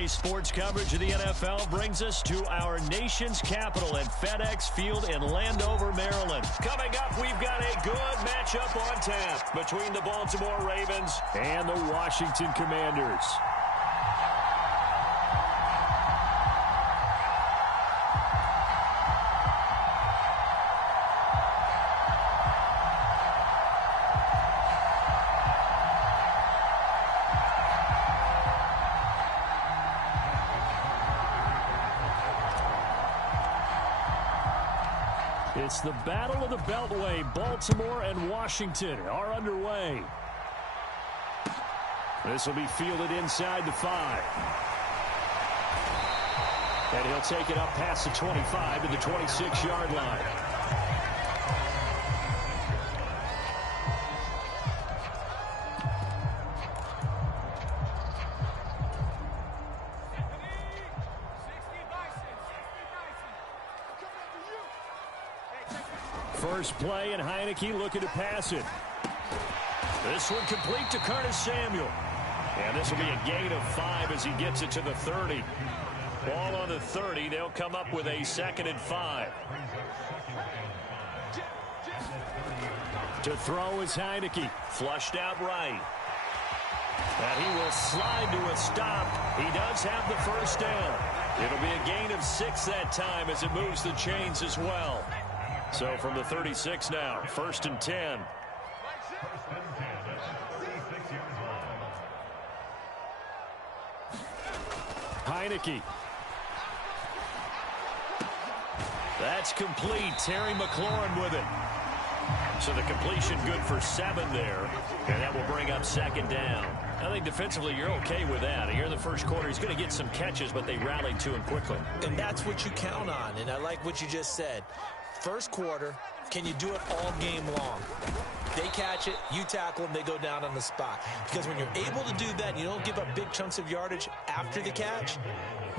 Today's sports coverage of the NFL brings us to our nation's capital at FedEx Field in Landover, Maryland. Coming up, we've got a good matchup on tap between the Baltimore Ravens and the Washington Commanders. It's the Battle of the Beltway. Baltimore and Washington are underway. This will be fielded inside the 5. And he'll take it up past the 25 to the 26-yard line. First play, and Heineke looking to pass it. This one complete to Curtis Samuel. And this will be a gain of 5 as he gets it to the 30. Ball on the 30. They'll come up with a 2nd and 5. To throw is Heineke. Flushed out right. And he will slide to a stop. He does have the first down. It'll be a gain of 6 that time as it moves the chains as well. So from the 36 now, 1st and 10. Heineke. That's complete. Terry McLaurin with it. So the completion good for 7 there. And that will bring up 2nd down. I think defensively you're okay with that. Here in the first quarter, he's going to get some catches, but they rallied to him quickly. And that's what you count on. And I like what you just said. First quarter, can you do it all game long? They catch it, you tackle them, they go down on the spot. Because when you're able to do that, you don't give up big chunks of yardage after the catch.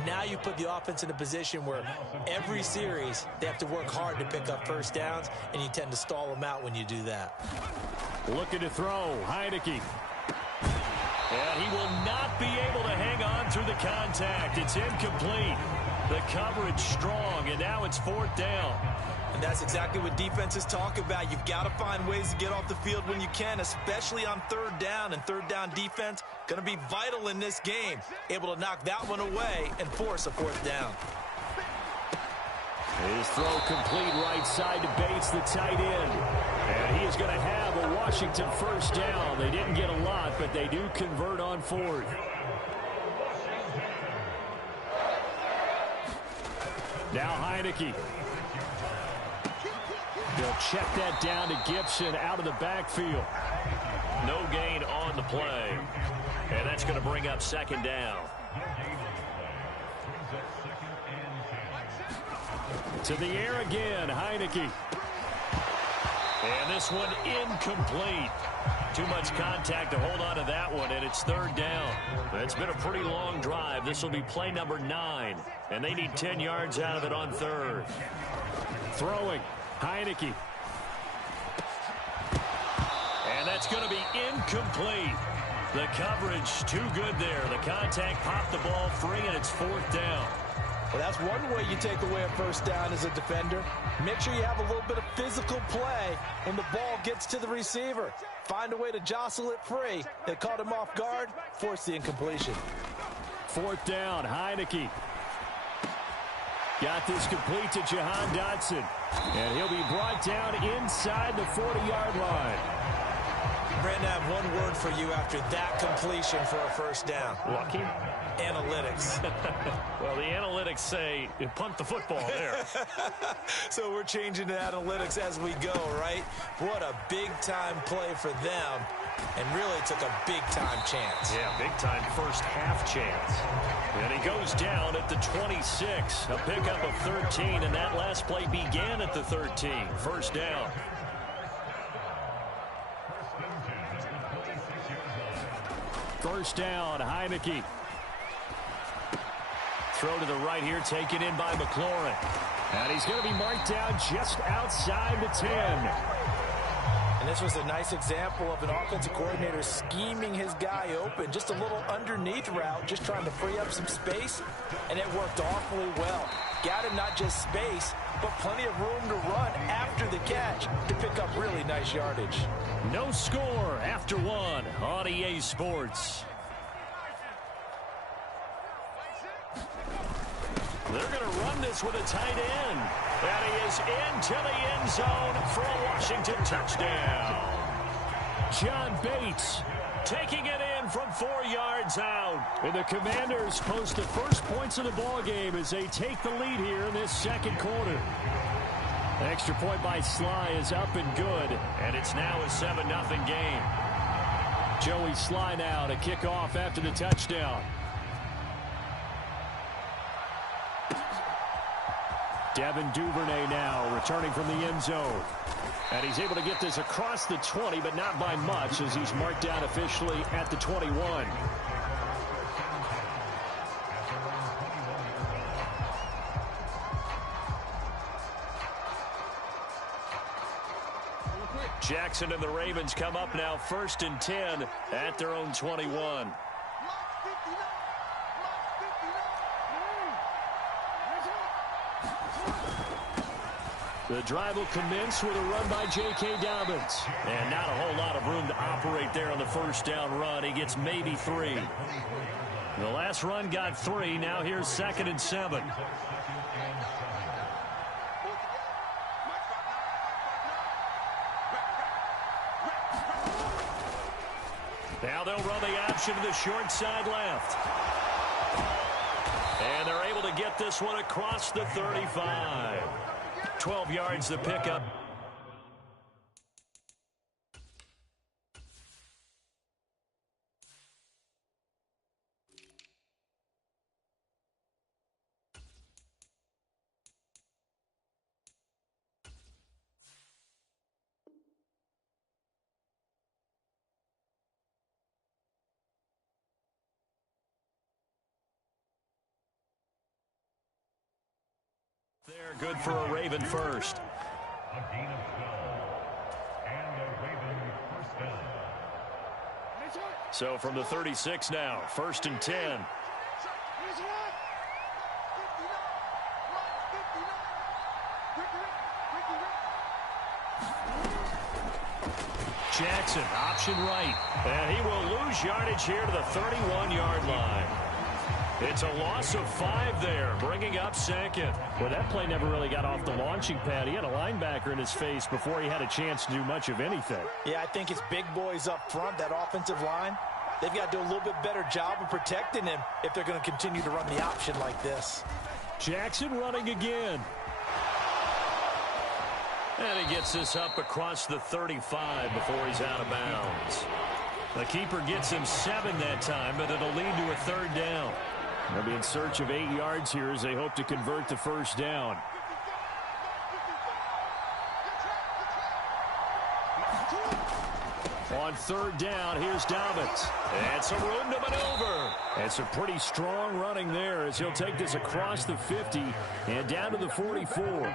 Now you put the offense in a position where every series they have to work hard to pick up first downs, and you tend to stall them out when you do that. Looking to throw, Heineke. And he will not be able to hang on through the contact. It's incomplete. The coverage strong, and now it's 4th down. And that's exactly what defenses talk about. You've got to find ways to get off the field when you can, especially on 3rd down. And 3rd down defense going to be vital in this game. Able to knock that one away and force a 4th down. His throw complete right side to Bates, the tight end. And he is going to have a Washington first down. They didn't get a lot, but they do convert on 4th. Now Heineke. They'll check that down to Gibson out of the backfield. No gain on the play. And that's going to bring up 2nd down. To the air again, Heineke. And this one incomplete. Too much contact to hold on to that one, and it's 3rd down. It's been a pretty long drive. This will be play number 9, and they need 10 yards out of it on 3rd. Throwing, Heineke. And that's going to be incomplete. The coverage too good there. The contact popped the ball free, and it's 4th down. Well, that's one way you take away a first down as a defender. Make sure you have a little bit of physical play when the ball gets to the receiver. Find a way to jostle it free. They caught him off guard, force the incompletion. 4th down, Heineke. Got this complete to Jahan Dotson. And he'll be brought down inside the 40-yard line. Brandon, I have one word for you after that completion for a first down. Lucky? Analytics. Well, the analytics say punt the football there. So we're changing to analytics as we go, right? What a big-time play for them, and really took a big-time chance. Yeah, big-time first half chance. And he goes down at the 26. A pickup of 13, and that last play began at the 13. First down. First down, Heineke. Throw to the right here, taken in by McLaurin. And he's going to be marked down just outside the 10. And this was a nice example of an offensive coordinator scheming his guy open. Just a little underneath route, just trying to free up some space, and it worked awfully well. Got him not just space, but plenty of room to run after the catch to pick up really nice yardage. No score after one on EA Sports. They're going to run this with a tight end. And he is into the end zone for a Washington touchdown. John Bates taking it in from 4 yards out. And the Commanders post the first points of the ball game as they take the lead here in this second quarter. Extra point by Sly is up and good. And it's now a 7-0 game. Joey Sly now to kick off after the touchdown. Devin Duvernay now returning from the end zone. And he's able to get this across the 20, but not by much as he's marked down officially at the 21. Jackson and the Ravens come up now 1st and 10 at their own 21. The drive will commence with a run by J.K. Dobbins. And not a whole lot of room to operate there on the first down run. He gets maybe 3. The last run got 3. Now here's 2nd and 7. Now they'll run the option to the short side left. And they're able to get this one across the 35. 12 yards to pick up. They're good for a Raven first. A gain of 12. And a Raven first down. So from the 36 now, 1st and 10. Jackson, option right. And he will lose yardage here to the 31-yard line. It's a loss of 5 there, bringing up 2nd. Well, that play never really got off the launching pad. He had a linebacker in his face before he had a chance to do much of anything. Yeah, I think it's big boys up front, that offensive line. They've got to do a little bit better job of protecting him if they're going to continue to run the option like this. Jackson running again. And he gets this up across the 35 before he's out of bounds. The keeper gets him 7 that time, but it'll lead to a 3rd down. They'll be in search of 8 yards here as they hope to convert the first down. On 3rd down, here's Dobbins. And some room to maneuver. And some pretty strong running there as he'll take this across the 50 and down to the 44.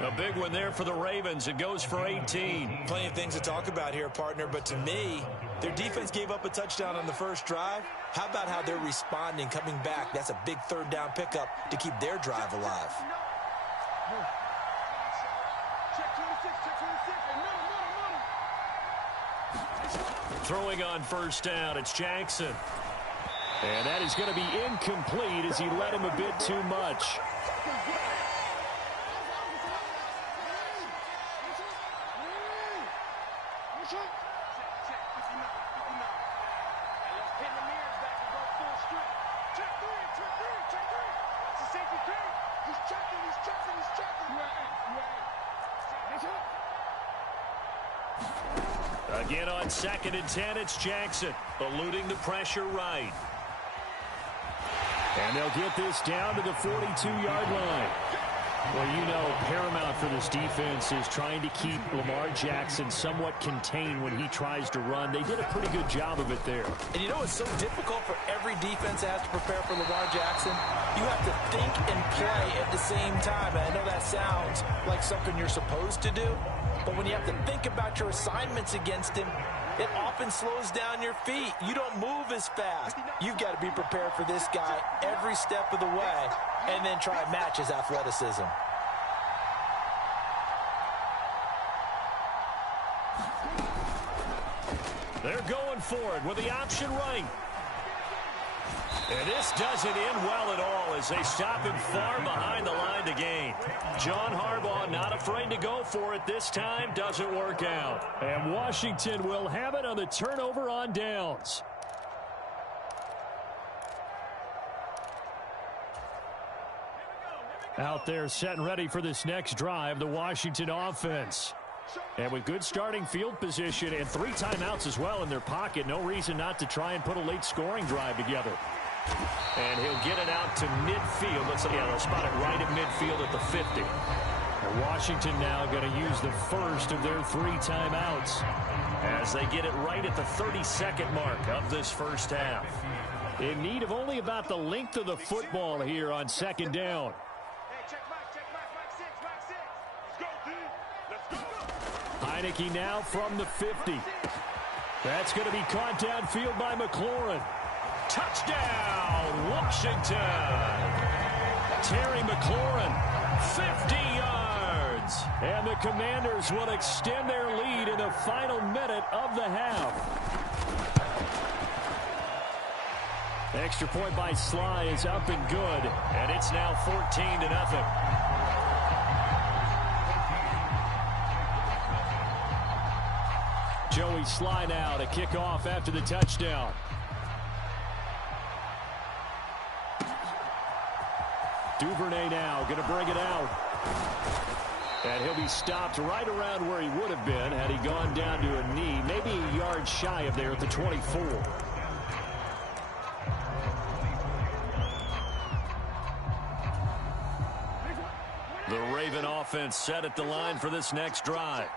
A big one there for the Ravens. It goes for 18. Plenty of things to talk about here, partner, but to me, their defense gave up a touchdown on the first drive. How about how they're responding, coming back? That's a big 3rd down pickup to keep their drive alive. Throwing on 1st down, it's Jackson. And that is going to be incomplete as he led him a bit too much. Again on 2nd and 10, it's Jackson, eluding the pressure right. And they'll get this down to the 42-yard line. Well, you know, paramount for this defense is trying to keep Lamar Jackson somewhat contained when he tries to run. They did a pretty good job of it there. And you know it's so difficult for every defense that has to prepare for Lamar Jackson? You have to think and play at the same time. And I know that sounds like something you're supposed to do, But when you have to think about your assignments against him, it often slows down your feet. You don't move as fast. You've got to be prepared for this guy every step of the way and then try and match his athleticism. They're going for it with the option right. And this doesn't end well at all as they stop him far behind the line to gain. John Harbaugh not afraid to go for it this time. Doesn't work out. And Washington will have it on the turnover on downs. Out there set and ready for this next drive, the Washington offense. And with good starting field position and 3 timeouts as well in their pocket, no reason not to try and put a late scoring drive together. And he'll get it out to midfield. Let's see, yeah, they'll spot it right at midfield at the 50. And Washington now going to use the first of their 3 timeouts as they get it right at the 32nd mark of this first half. In need of only about the length of the football here on second down. Heineke now from the 50. That's going to be caught downfield by McLaurin. Touchdown, Washington. Terry McLaurin, 50 yards. And the Commanders will extend their lead in the final minute of the half. Extra point by Sly is up and good. And it's now 14-0. Joey Sly now to kick off after the touchdown. Duvernay now going to bring it out. And he'll be stopped right around where he would have been had he gone down to a knee, maybe a yard shy of there at the 24. The Raven offense set at the line for this next drive.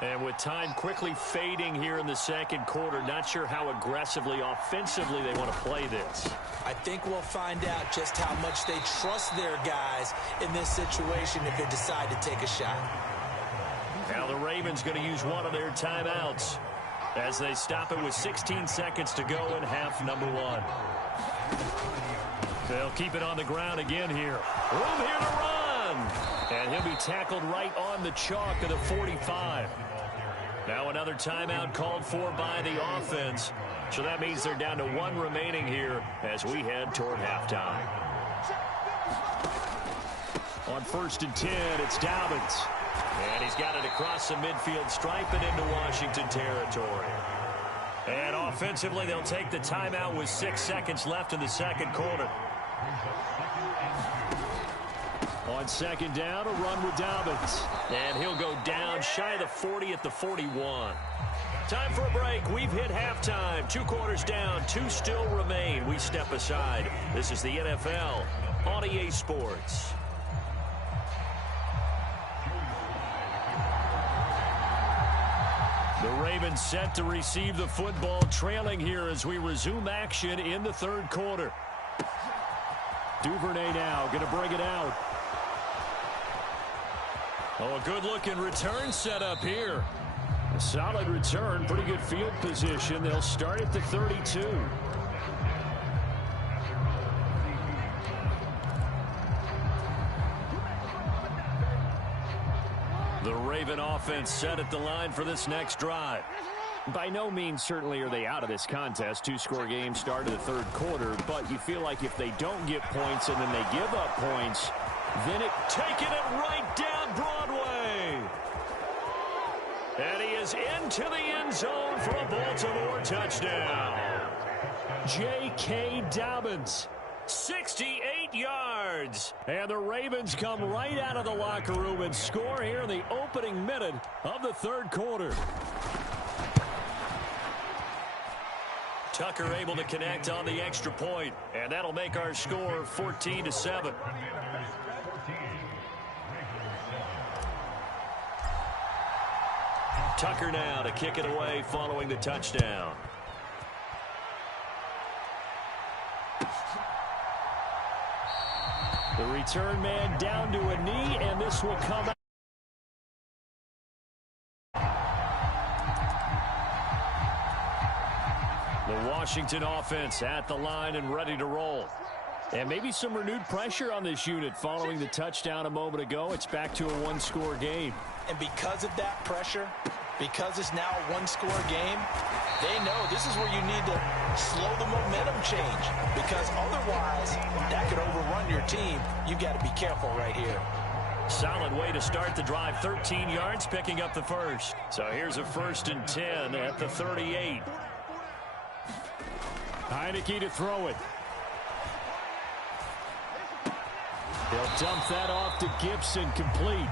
And with time quickly fading here in the second quarter, not sure how aggressively, offensively they want to play this. I think we'll find out just how much they trust their guys in this situation if they decide to take a shot. Now the Ravens going to use one of their timeouts as they stop it with 16 seconds to go in half number 1. They'll keep it on the ground again here. Room here to run. And he'll be tackled right on the chalk of the 45. Now another timeout called for by the offense. So that means they're down to 1 remaining here as we head toward halftime. On 1st and 10, it's Dobbins. And he's got it across the midfield stripe and into Washington territory. And offensively, they'll take the timeout with 6 seconds left in the second quarter. On second down, a run with Dobbins. And he'll go down shy of the 40 at the 41. Time for a break. We've hit halftime. 2 quarters down, 2 still remain. We step aside. This is the NFL on EA Sports. The Ravens set to receive the football, trailing here as we resume action in the third quarter. Duvernay now going to bring it out. Oh, a good-looking return set up here. A solid return, pretty good field position. They'll start at the 32. The Raven offense set at the line for this next drive. By no means certainly are they out of this contest. 2-score game start of the third quarter, but you feel like if they don't get points and then they give up points, then taking it right down Broadway. And he is into the end zone for a Baltimore touchdown. J.K. Dobbins, 68 yards. And the Ravens come right out of the locker room and score here in the opening minute of the third quarter. Tucker able to connect on the extra point, and that'll make our score 14-7. Tucker now to kick it away following the touchdown. The return man down to a knee, and this will come out. The Washington offense at the line and ready to roll. And maybe some renewed pressure on this unit following the touchdown a moment ago. It's back to a one-score game. And because of that pressure, because it's now a one-score game, they know this is where you need to slow the momentum change, because otherwise that could overrun your team. You've got to be careful right here. Solid way to start the drive. 13 yards, picking up the first. So here's a 1st and 10 at the 38. Heineke to throw it. He'll dump that off to Gibson, complete.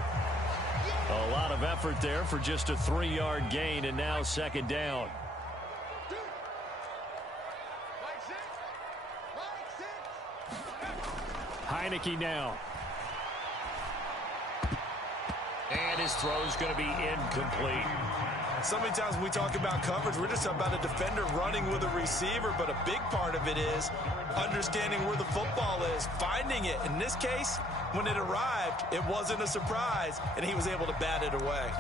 A lot of effort there for just a 3-yard gain, and now 2nd down. Heineke now. And his throw's going to be incomplete. So many times when we talk about coverage, we're just about a defender running with a receiver, but a big part of it is understanding where the football is, finding it. In this case, when it arrived, it wasn't a surprise, and he was able to bat it away.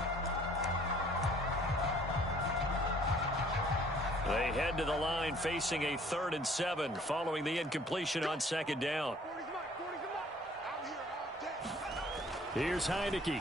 They head to the line facing a 3rd and 7 following the incompletion on 2nd down. Here's Heineke.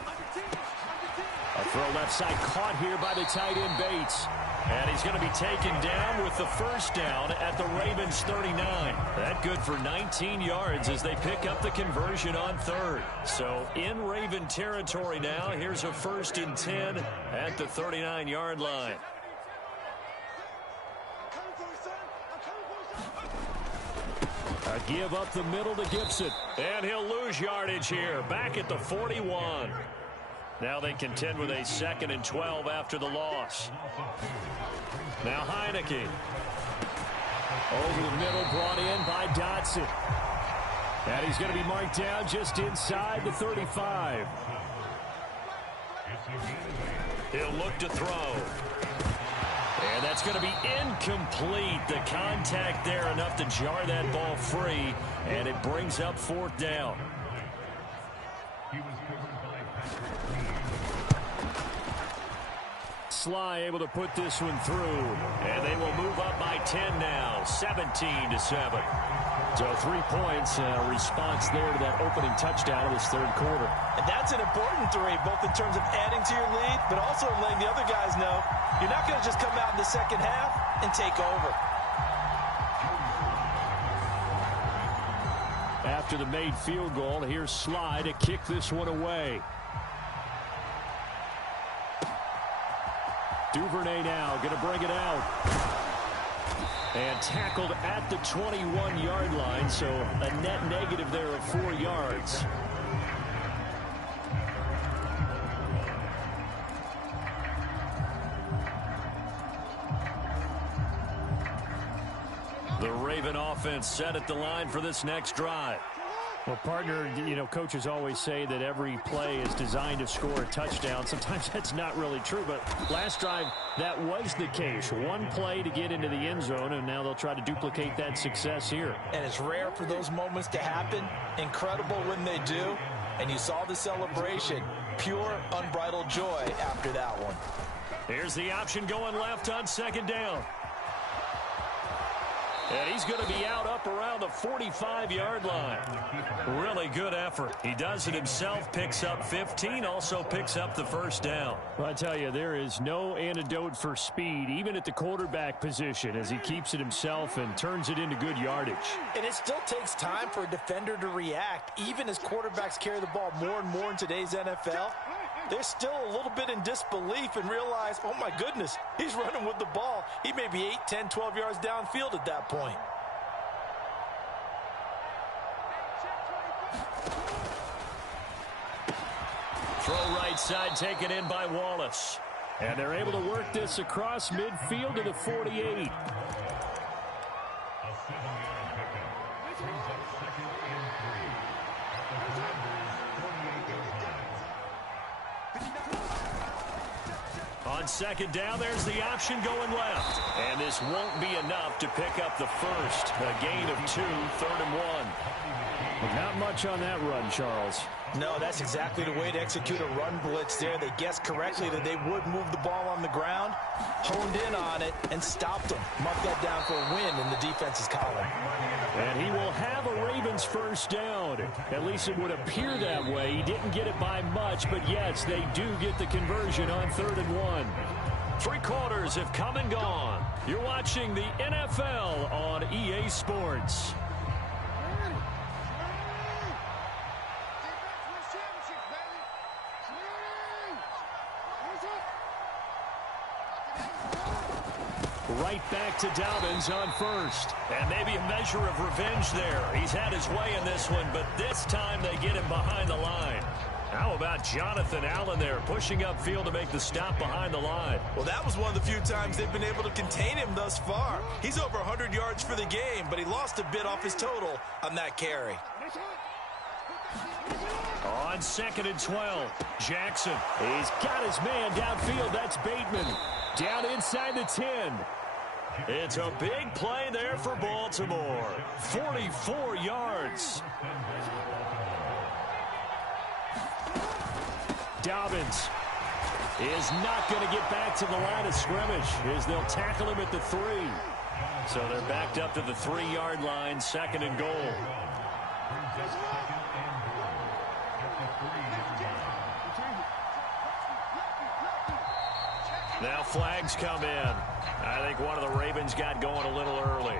A throw left side caught here by the tight end Bates. And he's going to be taken down with the 1st down at the Ravens 39. That good for 19 yards as they pick up the conversion on 3rd. So in Raven territory now. Here's a 1st and 10 at the 39-yard line. A give up the middle to Gibson. And he'll lose yardage here. Back at the 41. Now they contend with a 2nd and 12 after the loss. Now Heineke. Over the middle, brought in by Dotson. And he's going to be marked down just inside the 35. He'll look to throw. And that's going to be incomplete. The contact there enough to jar that ball free. And it brings up 4th down. Sly able to put this one through. And they will move up by 10 now. 17-7. So 3 points, response there to that opening touchdown of this 3rd quarter. And that's an important 3, both in terms of adding to your lead, but also letting the other guys know you're not going to just come out in the 2nd half and take over. After the made field goal, here's Sly to kick this one away. Duvernay now going to bring it out. And tackled at the 21-yard line, so a net negative there of 4 yards. The Raven offense set at the line for this next drive. Well, partner, you know, coaches always say that every play is designed to score a touchdown. Sometimes that's not really true, but last drive, that was the case. One play to get into the end zone, and now they'll try to duplicate that success here. And it's rare for those moments to happen. Incredible when they do. And you saw the celebration. Pure, unbridled joy after that one. Here's the option going left on 2nd down. And he's going to be out up around the 45-yard line. Really good effort. He does it himself, picks up 15, also picks up the 1st down. Well, I tell you, there is no antidote for speed, even at the quarterback position, as he keeps it himself and turns it into good yardage. And it still takes time for a defender to react, even as quarterbacks carry the ball more and more in today's NFL. They're still a little bit in disbelief and realize, oh my goodness, he's running with the ball. He may be 8, 10, 12 yards downfield at that point. Throw right side taken in by Wallace. And they're able to work this across midfield to the 48. On 2nd down, there's the option going left. And this won't be enough to pick up the first. A gain of 2, 3rd and 1. Not much on that run, Charles. No, that's exactly the way to execute a run blitz there. They guessed correctly that they would move the ball on the ground, honed in on it, and stopped them. Marked that down for a win in the defense's column. And he will have a Ravens first down. At least it would appear that way. He didn't get it by much, but yes, they do get the conversion on 3rd and 1. 3 quarters have come and gone. You're watching the NFL on EA Sports. Right back to Dobbins on first. And maybe a measure of revenge there. He's had his way in this one, but this time they get him behind the line. How about Jonathan Allen there pushing upfield to make the stop behind the line? Well, that was one of the few times they've been able to contain him thus far. He's over 100 yards for the game, but he lost a bit off his total on that carry. On 2nd and 12, Jackson. He's got his man downfield. That's Bateman. Down inside the 10. It's a big play there for Baltimore. 44 yards. Dobbins is not going to get back to the line of scrimmage as they'll tackle him at the 3. So they're backed up to the 3-yard line, 2nd and goal. Now flags come in. I think one of the Ravens got going a little early.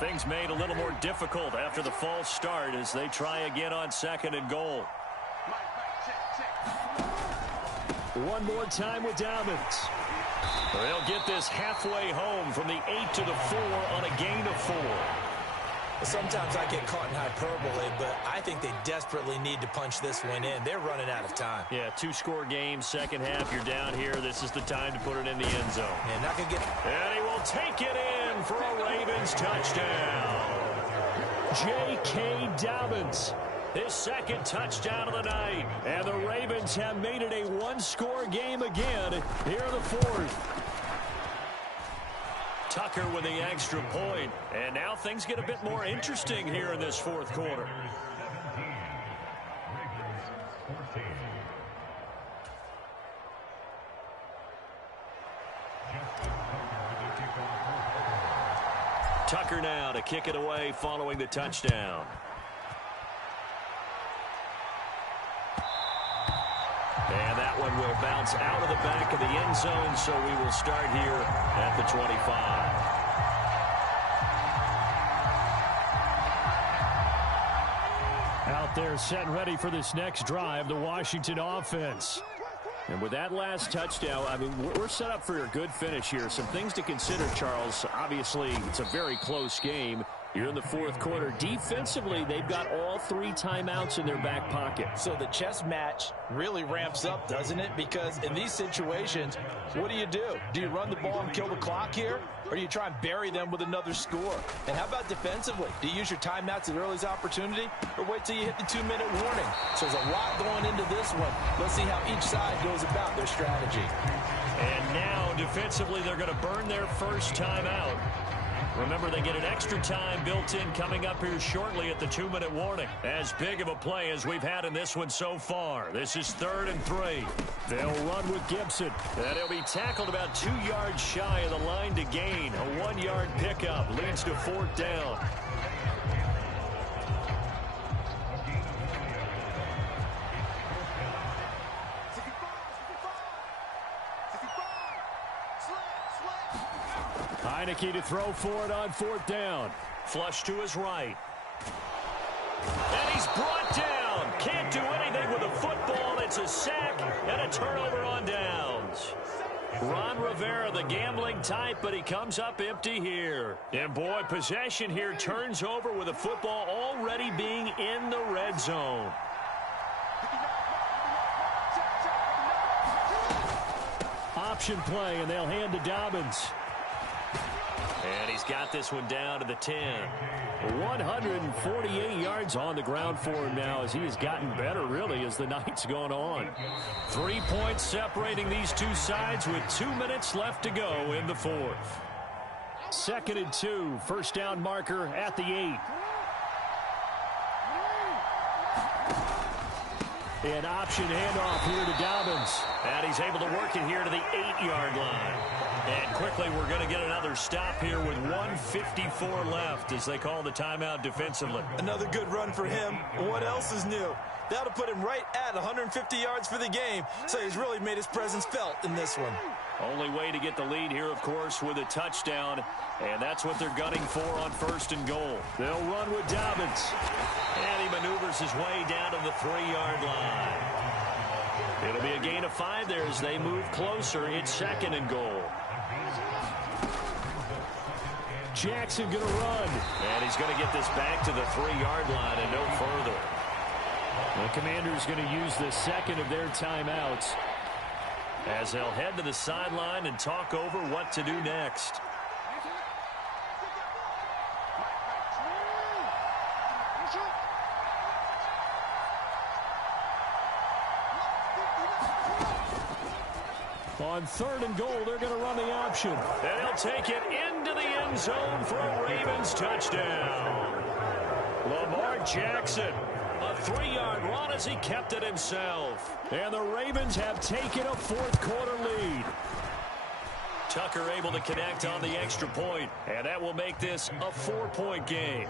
Things made a little more difficult after the false start as they try again on 2nd and goal. One more time with Dobbins. They'll get this halfway home from the 8 to the 4 on a gain of 4. Sometimes I get caught in hyperbole, but I think they desperately need to punch this one in. They're running out of time. Yeah, 2-score game, second half. You're down here. This is the time to put it in the end zone. And not gonna get. And he will take it in for a Ravens touchdown. J.K. Dobbins, his 2nd touchdown of the night. And the Ravens have made it a 1-score game again here in the 4th. Tucker with the extra point. And now things get a bit more interesting here in this 4th quarter. Tucker now to kick it away following the touchdown. And that one will bounce out of the back of the end zone, so we will start here at the 25. Out there set and ready for this next drive, the Washington offense. And with that last touchdown, I mean, we're set up for a good finish here. Some things to consider, Charles. Obviously, it's a very close game. You're in the 4th quarter. Defensively, they've got all 3 timeouts in their back pocket. So the chess match really ramps up, doesn't it? Because in these situations, what do? Do you run the ball and kill the clock here? Or do you try and bury them with another score? And how about defensively? Do you use your timeouts at earliest opportunity? Or wait till you hit the 2-minute warning? So there's a lot going into this one. Let's see how each side goes about their strategy. And now, defensively, they're going to burn their first timeout. Remember, they get an extra time built in coming up here shortly at the 2-minute warning. As big of a play as we've had in this one so far. This is 3rd and 3. They'll run with Gibson. And he'll be tackled about 2 yards shy of the line to gain. A 1-yard pickup leads to 4th down. Heineke to throw for it on 4th down. Flush to his right. And he's brought down. Can't do anything with the football. It's a sack and a turnover on downs. Ron Rivera, the gambling type, but he comes up empty here. And boy, possession here turns over with the football already being in the red zone. Option play, and they'll hand to Dobbins. And he's got this one down to the 10. 148 yards on the ground for him now as he has gotten better, really, as the night's gone on. 3 points separating these two sides with 2 minutes left to go in the 4th. 2nd and 2. First down marker at the 8. An option handoff here to Dobbins. And he's able to work it here to the 8-yard line. And quickly we're going to get another stop here with 1:54 left as they call the timeout defensively. Another good run for him. What else is new? That'll put him right at 150 yards for the game. So he's really made his presence felt in this one. Only way to get the lead here, of course, with a touchdown. And that's what they're gunning for on 1st and goal. They'll run with Dobbins. And he maneuvers his way down to the 3-yard line. It'll be a gain of 5 there as they move closer. It's 2nd and goal. Jackson going to run. And he's going to get this back to the 3-yard line and no further. The Commanders going to use the second of their timeouts as they'll head to the sideline and talk over what to do next. On 3rd and goal, they're going to run the option. And he'll take it into the end zone for a Ravens touchdown. Lamar Jackson, a 3-yard run as he kept it himself. And the Ravens have taken a 4th quarter lead. Tucker able to connect on the extra point, and that will make this a 4-point game.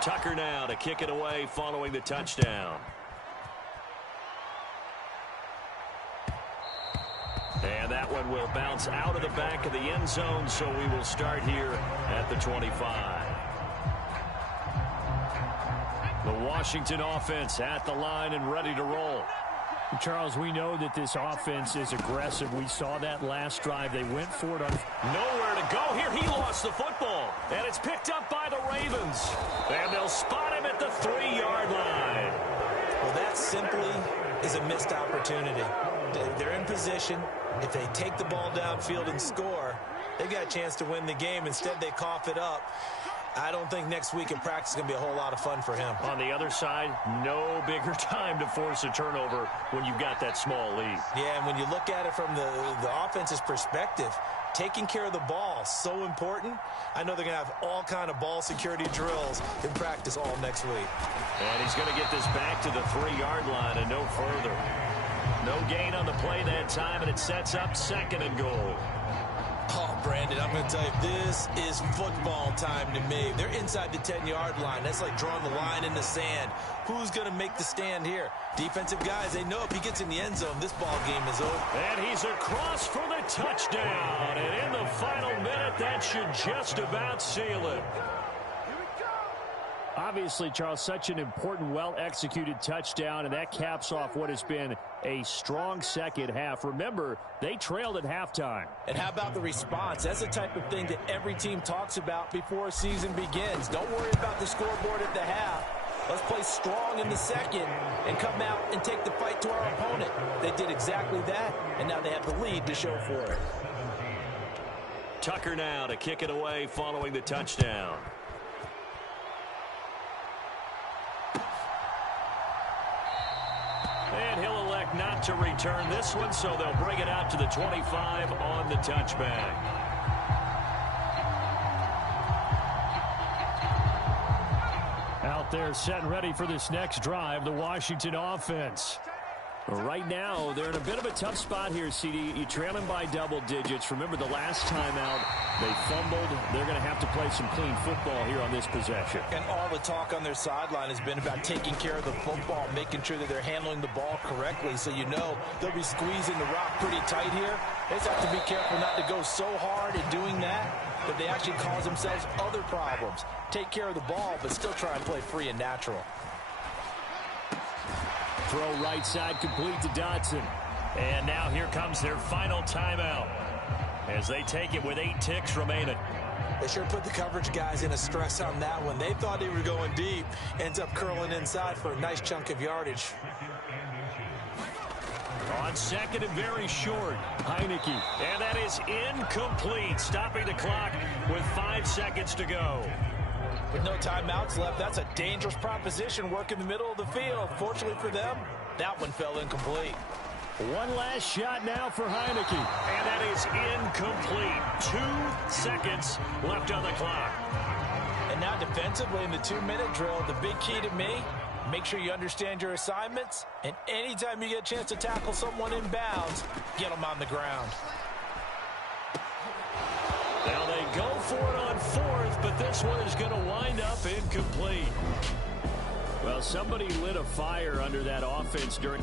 Tucker now to kick it away following the touchdown. And that one will bounce out of the back of the end zone, so we will start here at the 25. The Washington offense at the line and ready to roll. Charles, we know that this offense is aggressive. We saw that last drive. They went for it on. Nowhere to go here. He lost the football. And it's picked up by the Ravens. And they'll spot him at the 3-yard line. Well, that simply is a missed opportunity. They're in position. If they take the ball downfield and score, they got a chance to win the game. Instead, they cough it up. I don't think next week in practice is going to be a whole lot of fun for him. On the other side, no bigger time to force a turnover when you've got that small lead. Yeah, and when you look at it from the offense's perspective, taking care of the ball, so important. I know they're going to have all kind of ball security drills in practice all next week. And he's going to get this back to the 3-yard line and no further. No gain on the play that time, and it sets up 2nd and goal. Oh, Brandon, I'm going to tell you, this is football time to me. They're inside the 10-yard line. That's like drawing the line in the sand. Who's going to make the stand here? Defensive guys, they know if he gets in the end zone, this ball game is over. And he's across for the touchdown. And in the final minute, that should just about seal it. Obviously, Charles, such an important, well-executed touchdown, and that caps off what has been a strong second half. Remember, they trailed at halftime. And how about the response? That's the type of thing that every team talks about before a season begins. Don't worry about the scoreboard at the half. Let's play strong in the second and come out and take the fight to our opponent. They did exactly that, and now they have the lead to show for it. Tucker now to kick it away following the touchdown. And he'll elect not to return this one, so they'll bring it out to the 25 on the touchback. Out there set and ready for this next drive, the Washington offense. Right now, they're in a bit of a tough spot here, CD. You trail them by double digits. Remember the last time out, they fumbled. They're going to have to play some clean football here on this possession. And all the talk on their sideline has been about taking care of the football, making sure that they're handling the ball correctly. So you know they'll be squeezing the rock pretty tight here. They just have to be careful not to go so hard at doing that they actually cause themselves other problems. Take care of the ball, but still try and play free and natural. Throw right side complete to Dotson. And now here comes their final timeout as they take it with 8 ticks remaining. They sure put the coverage guys in a stress on that one. They thought they were going deep. Ends up curling inside for a nice chunk of yardage. On second and very short, Heineke. And that is incomplete, stopping the clock with 5 seconds to go. With no timeouts left, that's a dangerous proposition. Work in the middle of the field. Fortunately for them, that one fell incomplete. One last shot now for Heineke. And that is incomplete. 2 seconds left on the clock. And now defensively in the 2-minute drill, the big key to me, make sure you understand your assignments, and anytime you get a chance to tackle someone in bounds, get them on the ground. Now they go for it on 4th, but this one is going to wind up incomplete. Well, somebody lit a fire under that offense during...